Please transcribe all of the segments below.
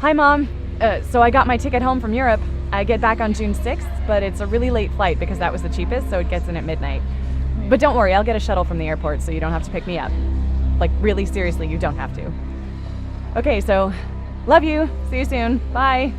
Hi, Mom. So I got my ticket home from Europe. I get back on June 6th, but it's a really late flight because that was the cheapest, so it gets in at midnight. But don't worry, I'll get a shuttle from the airport so you don't have to pick me up. Like, really seriously, you don't have to. Okay, so love you. See you soon. Bye.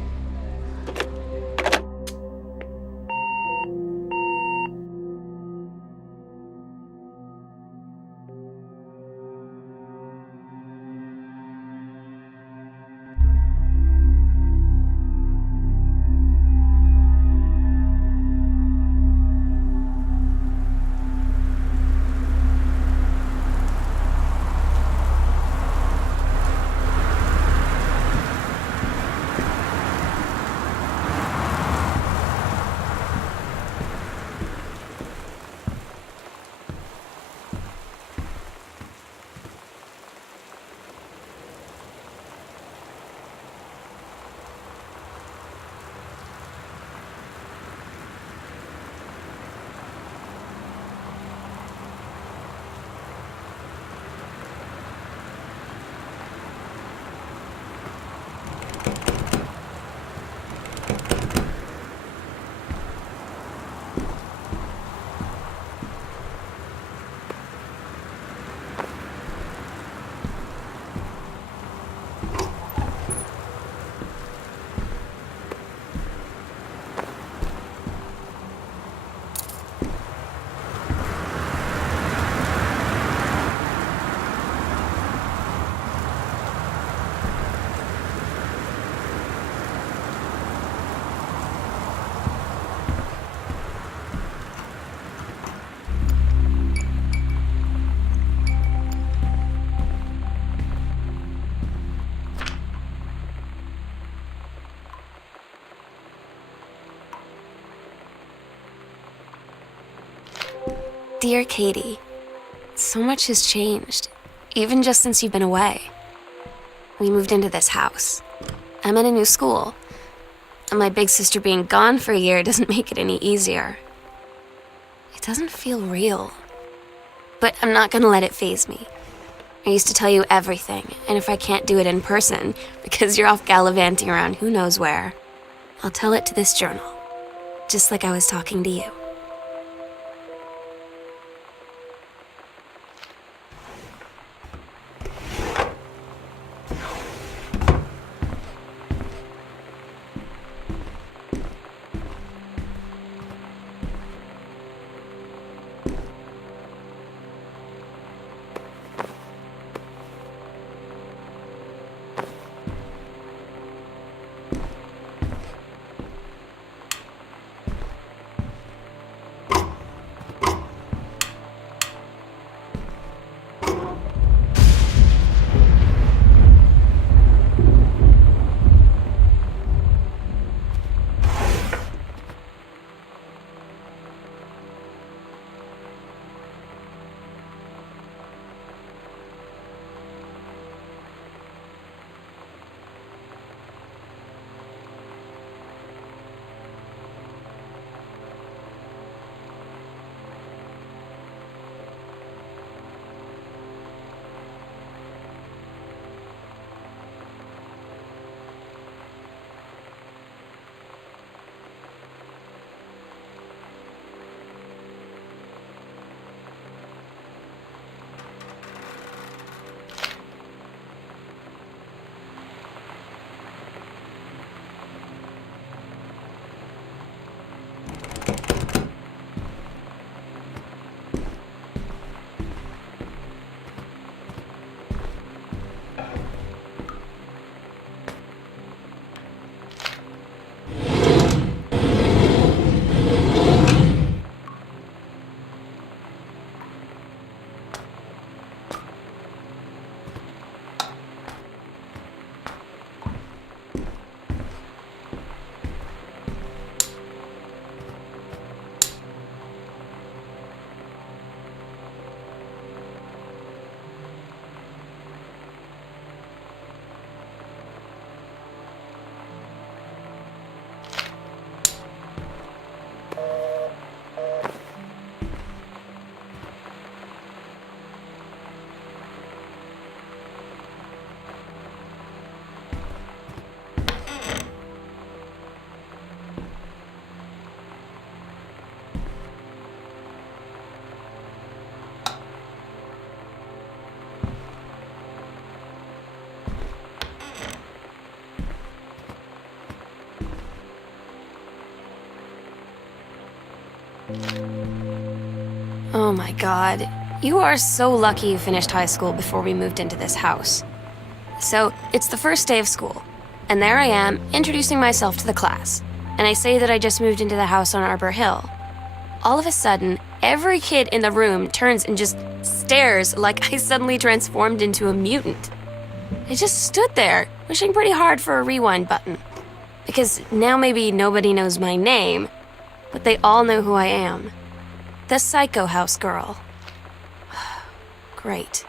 Dear Katie, so much has changed, even just since you've been away. We moved into this house. I'm in a new school, and my big sister being gone for a year doesn't make it any easier. It doesn't feel real, but I'm not gonna let it faze me. I used to tell you everything, and if I can't do it in person, because you're off gallivanting around who knows where, I'll tell it to this journal, just like I was talking to you. Oh my god. You are so lucky you finished high school before we moved into this house. So, it's the first day of school, and there I am, introducing myself to the class. And I say that I just moved into the house on Arbor Hill. All of a sudden, every kid in the room turns and just stares like I suddenly transformed into a mutant. I just stood there, wishing pretty hard for a rewind button. Because now maybe nobody knows my name, but they all know who I am. The Psycho House girl. Great.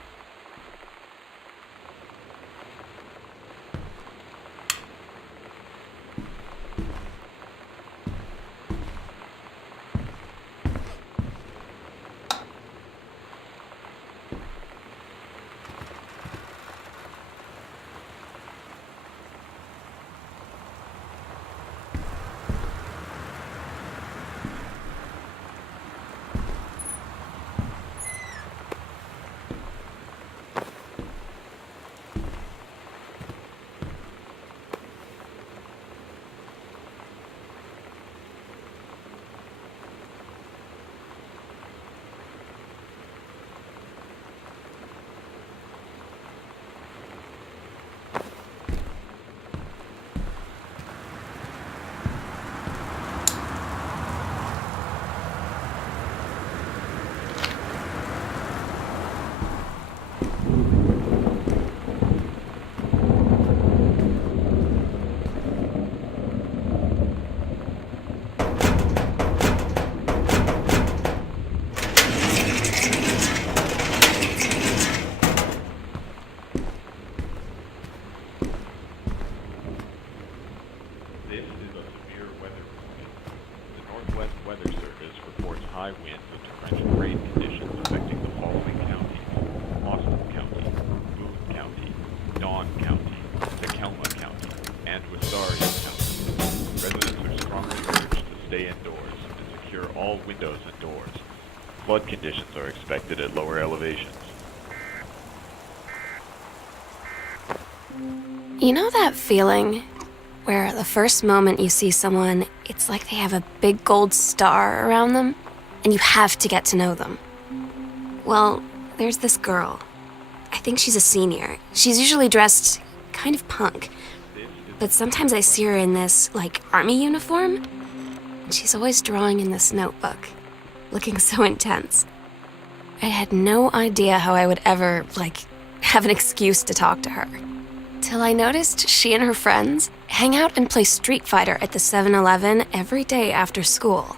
This is a severe weather warning. The Northwest Weather Service reports high winds and torrential rain conditions affecting the following counties: Austin County, Boone County, Dawn County, Tacoma County, and Wasaria County. Residents are strongly urged to stay indoors and secure all windows and doors. Flood conditions are expected at lower elevations. You know that feeling where the first moment you see someone, it's like they have a big gold star around them, and you have to get to know them? Well, there's this girl. I think she's a senior. She's usually dressed kind of punk, but sometimes I see her in this, army uniform, and she's always drawing in this notebook, looking so intense. I had no idea how I would ever, have an excuse to talk to her. Till I noticed she and her friends hang out and play Street Fighter at the 7-Eleven every day after school.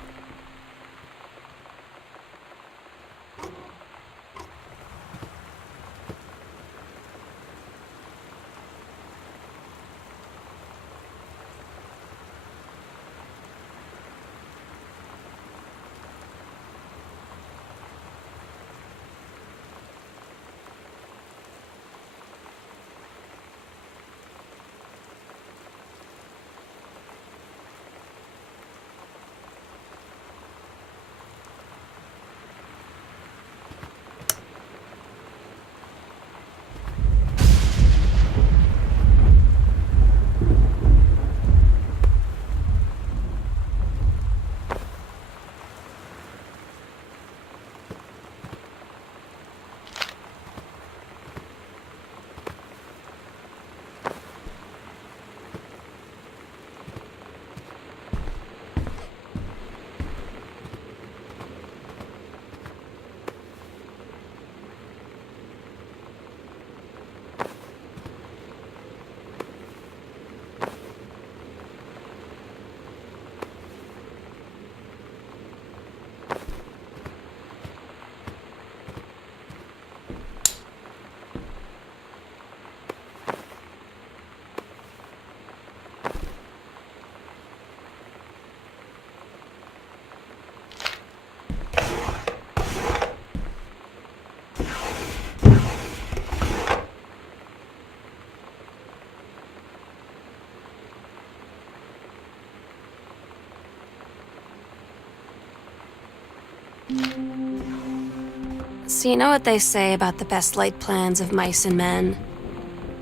So you know what they say about the best laid plans of mice and men?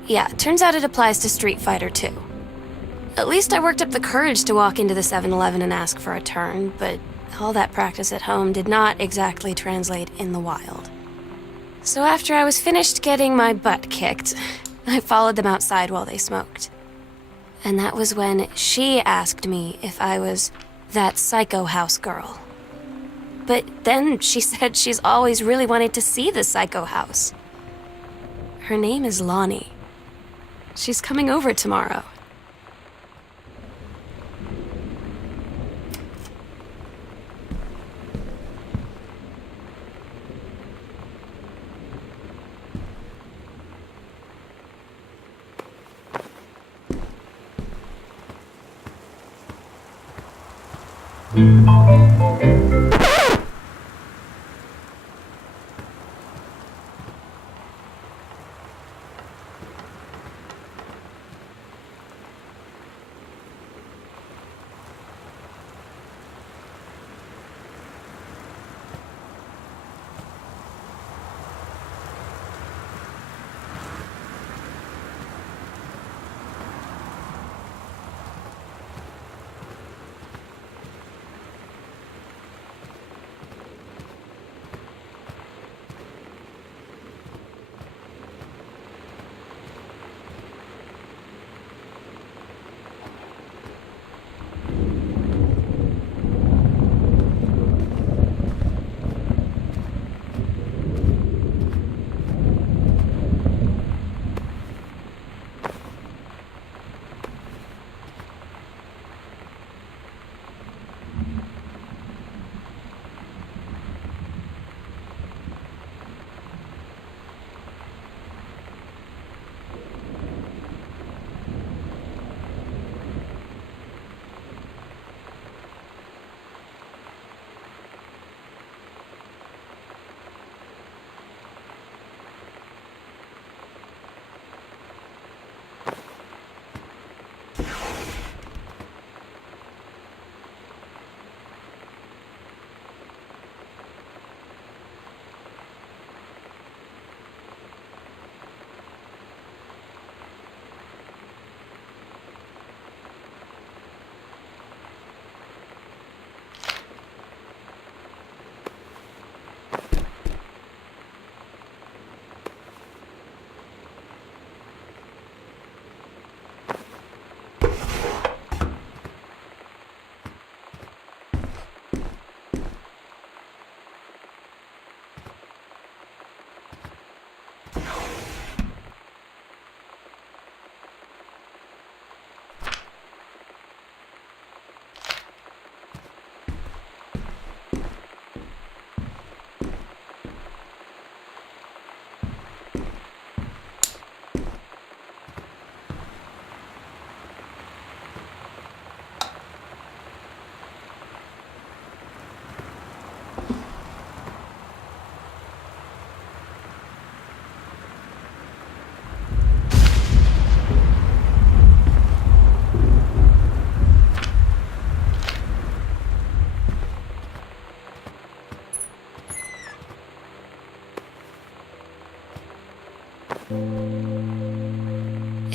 Yeah, turns out it applies to Street Fighter too. At least I worked up the courage to walk into the 7-Eleven and ask for a turn, but all that practice at home did not exactly translate in the wild. So after I was finished getting my butt kicked, I followed them outside while they smoked. And that was when she asked me if I was that psycho house girl. But then she said she's always really wanted to see the psycho house. Her name is Lonnie. She's coming over tomorrow.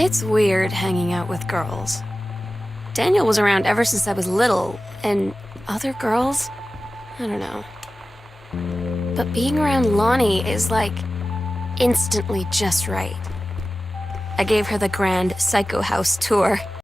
It's weird hanging out with girls. Daniel was around ever since I was little, and other girls? I don't know. But being around Lonnie is like instantly just right. I gave her the grand psycho house tour.